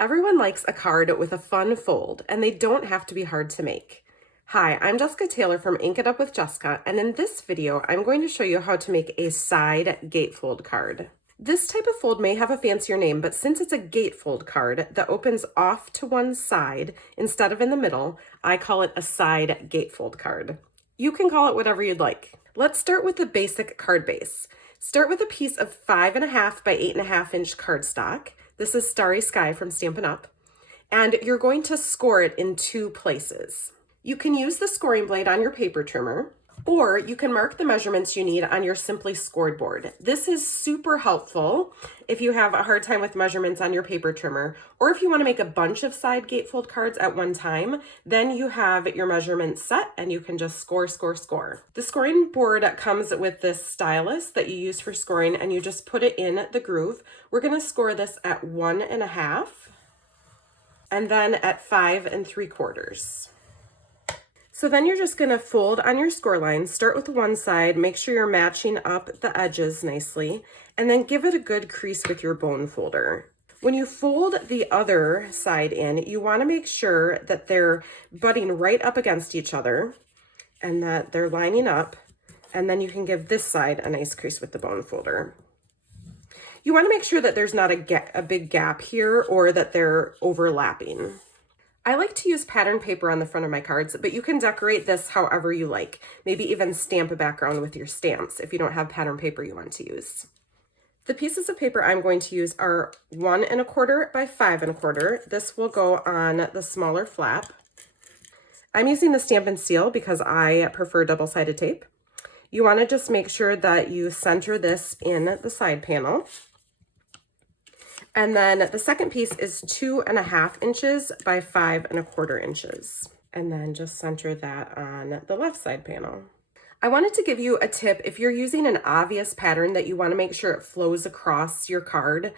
Everyone likes a card with a fun fold, and they don't have to be hard to make. Hi, I'm Jessica Taylor from Ink It Up with Jessica, and in this video, I'm going to show you how to make a side gatefold card. This type of fold may have a fancier name, but since it's a gatefold card that opens off to one side instead of in the middle, I call it a side gatefold card. You can call it whatever you'd like. Let's start with the basic card base. Start with a piece of 5.5 by 8.5 inch cardstock. This is Starry Sky from Stampin' Up. And you're going to score it in two places. You can use the scoring blade on your paper trimmer, or you can mark the measurements you need on your Simply Scored board. This is super helpful if you have a hard time with measurements on your paper trimmer, or if you want to make a bunch of side gatefold cards at one time, then you have your measurements set and you can just score, score, score. The scoring board comes with this stylus that you use for scoring, and you just put it in the groove. We're going to score this at 1.5 and then at 5 3/4. So then you're just going to fold on your score line, start with one side, make sure you're matching up the edges nicely, and then give it a good crease with your bone folder. When you fold the other side in, you want to make sure that they're butting right up against each other and that they're lining up, and then you can give this side a nice crease with the bone folder. You want to make sure that there's not a big gap here or that they're overlapping. I like to use pattern paper on the front of my cards, but you can decorate this however you like. Maybe even stamp a background with your stamps if you don't have pattern paper you want to use. The pieces of paper I'm going to use are 1.25 by 5.25. This will go on the smaller flap. I'm using the Stamp and Seal because I prefer double-sided tape. You want to just make sure that you center this in the side panel. And then the second piece is 2.5 inches by 5.25 inches. And then just center that on the left side panel. I wanted to give you a tip if you're using an obvious pattern that you want to make sure it flows across your card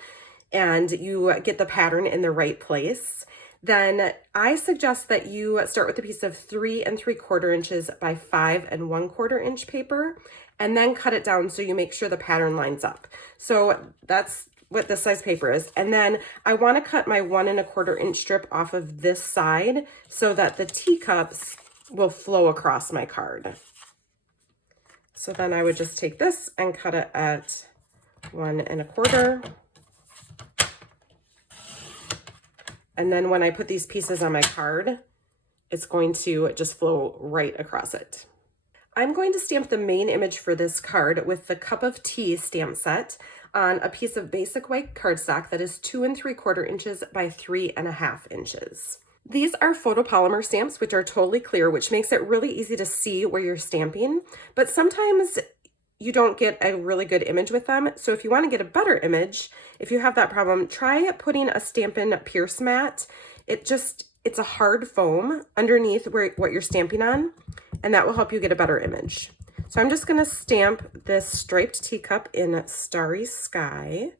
and you get the pattern in the right place. Then I suggest that you start with a piece of 3 3/4 inches by 5 1/4 inch paper, and then cut it down so you make sure the pattern lines up. So that's what this size paper is. And then I want to cut my 1.25 inch strip off of this side so that the teacups will flow across my card. So then I would just take this and cut it at 1.25. And then when I put these pieces on my card, it's going to just flow right across it. I'm going to stamp the main image for this card with the Cup of Tea stamp set on a piece of basic white cardstock that is 2 3/4 inches by 3.5 inches. These are photopolymer stamps, which are totally clear, which makes it really easy to see where you're stamping, but sometimes you don't get a really good image with them. So if you want to get a better image, if you have that problem, try putting a Stampin' Pierce mat. It's a hard foam underneath what you're stamping on, and that will help you get a better image. So I'm just going to stamp this striped teacup in Starry Sky.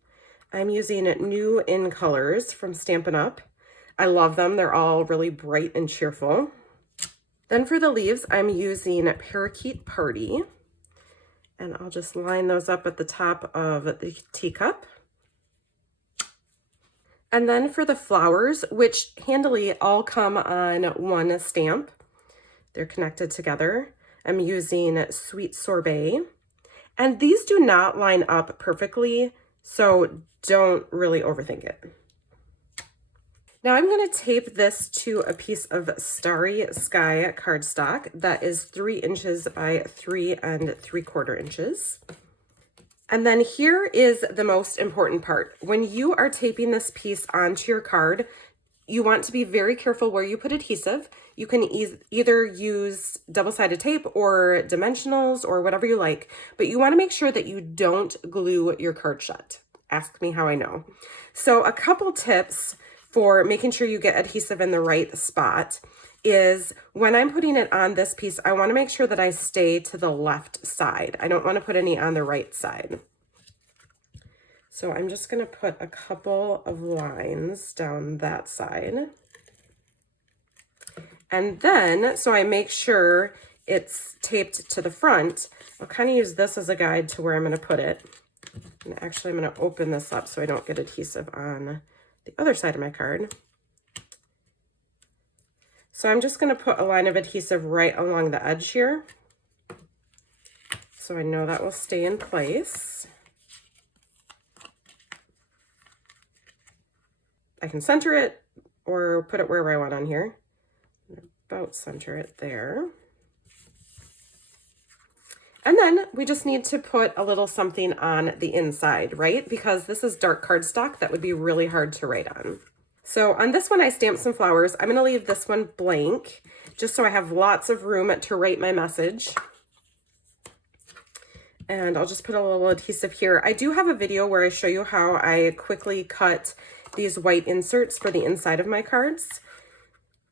I'm using New In colors from Stampin' Up. I love them. They're all really bright and cheerful. Then for the leaves, I'm using Parakeet Party. And I'll just line those up at the top of the teacup. And then for the flowers, which handily all come on one stamp, they're connected together. I'm using Sweet Sorbet. And these do not line up perfectly, so don't really overthink it. Now I'm going to tape this to a piece of Starry Sky cardstock that is 3 inches by 3 3/4 inches. And then here is the most important part. When you are taping this piece onto your card, you want to be very careful where you put adhesive. You can either use double-sided tape or dimensionals or whatever you like, but you want to make sure that you don't glue your card shut. Ask me how I know. So a couple tips for making sure you get adhesive in the right spot is when I'm putting it on this piece, I want to make sure that I stay to the left side. I don't want to put any on the right side. So I'm just going to put a couple of lines down that side. And then, so I make sure it's taped to the front, I'll kind of use this as a guide to where I'm going to put it. And actually, I'm going to open this up so I don't get adhesive on the other side of my card. So I'm just going to put a line of adhesive right along the edge here, so I know that will stay in place. I can center it or put it wherever I want on here. About center it there. And then we just need to put a little something on the inside, right? Because this is dark cardstock that would be really hard to write on. So on this one, I stamped some flowers. I'm gonna leave this one blank, just so I have lots of room to write my message. And I'll just put a little adhesive here. I do have a video where I show you how I quickly cut these white inserts for the inside of my cards,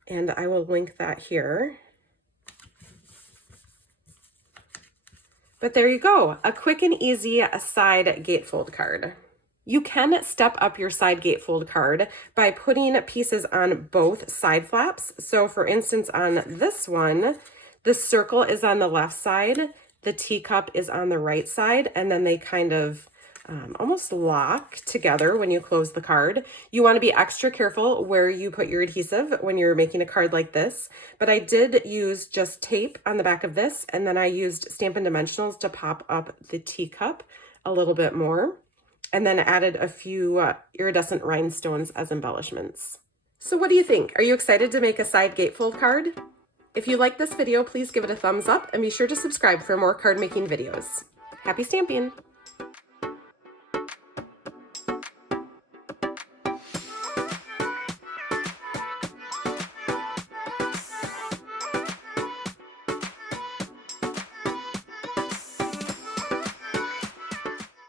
and I will link that here. But there you go, a quick and easy side gatefold card. You can step up your side gatefold card by putting pieces on both side flaps. So for instance, on this one, the circle is on the left side, the teacup is on the right side, and then they kind of almost lock together when you close the card. You want to be extra careful where you put your adhesive when you're making a card like this, but I did use just tape on the back of this, and then I used Stampin' Dimensionals to pop up the teacup a little bit more, and then added a few iridescent rhinestones as embellishments. So what do you think? Are you excited to make a side gatefold card? If you like this video, please give it a thumbs up and be sure to subscribe for more card making videos. Happy stamping!